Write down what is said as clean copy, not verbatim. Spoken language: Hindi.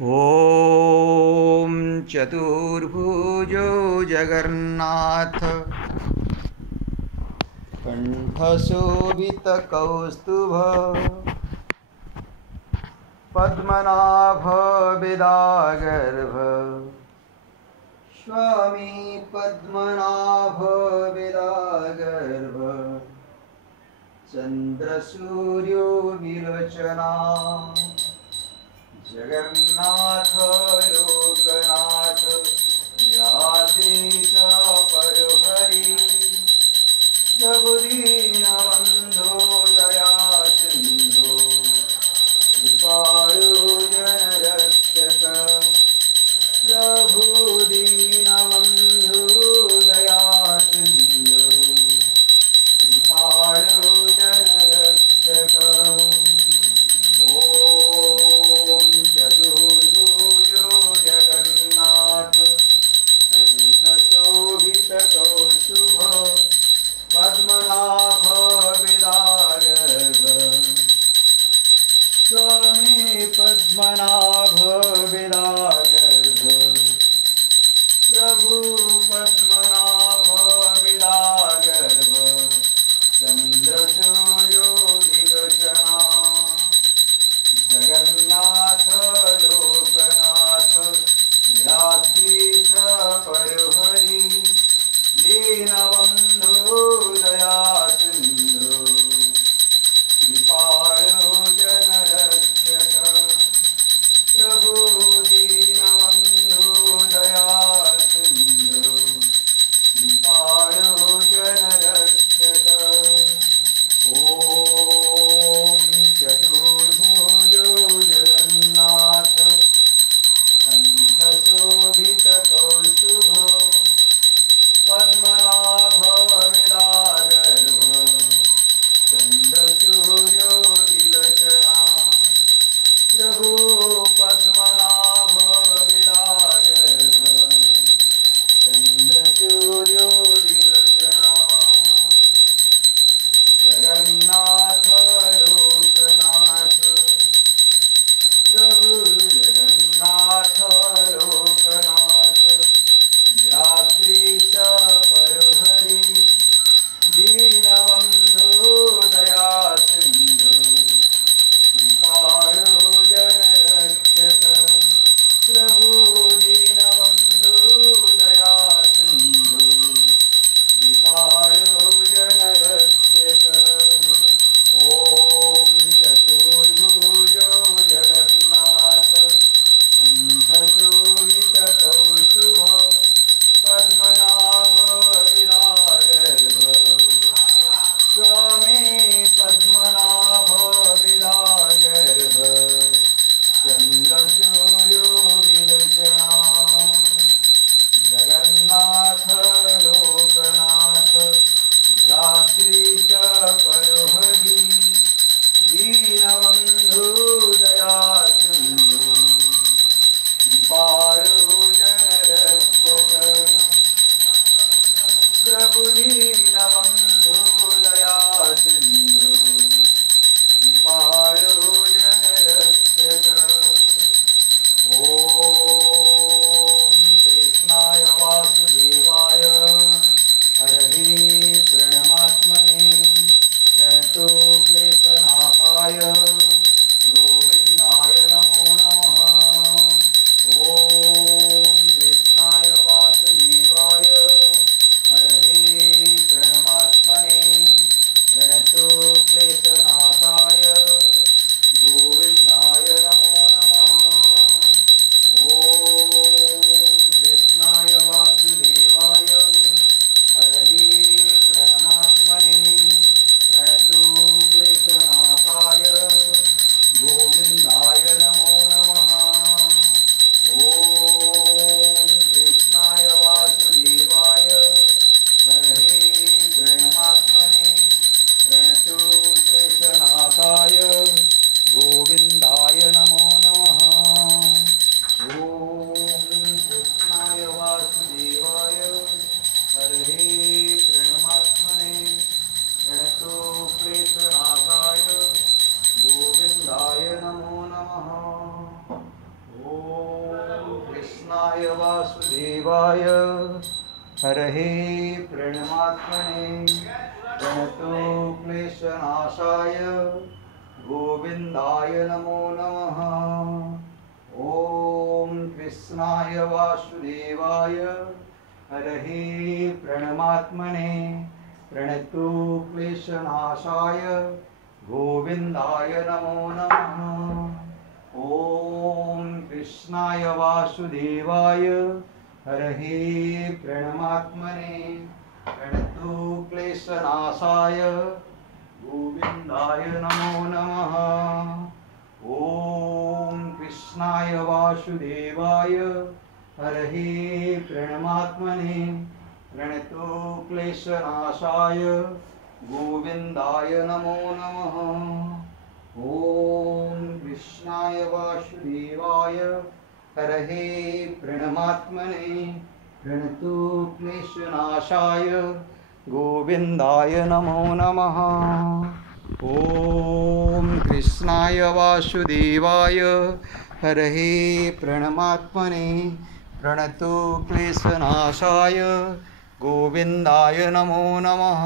ॐ चतुर्भुजो जगन्नाथ कण्ठशोभितकौस्तुभ पद्मनाभ विदागर्भ स्वामी पद्मनाभ विदागर्भ चन्द्रसूर्यो विलोचना जगन्नाथ लोकनाथ नीलाद्रीश परुहरि प्रभु दीनबन्धो दयासिन्धो कृपालु जनरक्षक प्रभु दीनबन्धो दयासिन्धो कृपालु जनरक्षक चतुर्भुजो जगन्नाथ कण्ठशोभितकौस्तुभ पद्मनाभ विदागर्भ स्वामी पद्मनाभ विदागर्भ प्रभु पद्मनाभ विदागर्भ चन्द्रसूर्यो विलोचना जगन्नाथ लोकनाथ नीलाद्रीश परुहरि दीनबन्धो दयासिन्धो कृपालो जनरक्षक प्रभु दीनबन्धो दयासिन्धो कृपालो जनरक्षक ॐ चतुर्भुजो जगन्नाथ कण्ठशोभितकौस्तुभ पद्मनाभ विदागर्भ चन्द्रसूर्यो विलोचना प्रभु पद्मनाभ विदागर्भ चन्द्रसूर्यो विलोचना जगन्नाथ लोकनाथ प्रभु जगन्नाथ लोकनाथ नीलाद्रीश परुहरि दीनबन्धो दयासिन्धो कृपालो जनरक्षक कृष्णाय वासुदेवाय हरये प्रणमात्मने प्रणतो क्लेशनाशाय गोविन्दाय नमो नमः। ॐ कृष्णाय वासुदेवाय हरये प्रणमात्मने प्रणतो क्लेशनाशाय गोविन्दाय नमो नमः। ॐ कृष्णाय वासुदेवाय हरये प्रणमात्मने प्रणतो क्लेशनाशाय गोविन्दाय नमो नमः। ॐ कृष्णाय वासुदेवाय हरये प्रणमात्मने प्रणतो क्लेशनाशाय गोविन्दाय नमो नमः। ॐ कृष्णाय वासुदेवाय हरये प्रणमात्मने प्रणतो क्लेशनाशाय गोविन्दाय नमो नमः। ॐ कृष्णाय वासुदेवाय हरये प्रणमात्मने प्रणतो क्लेशनाशाय गोविन्दाय नमो नमः।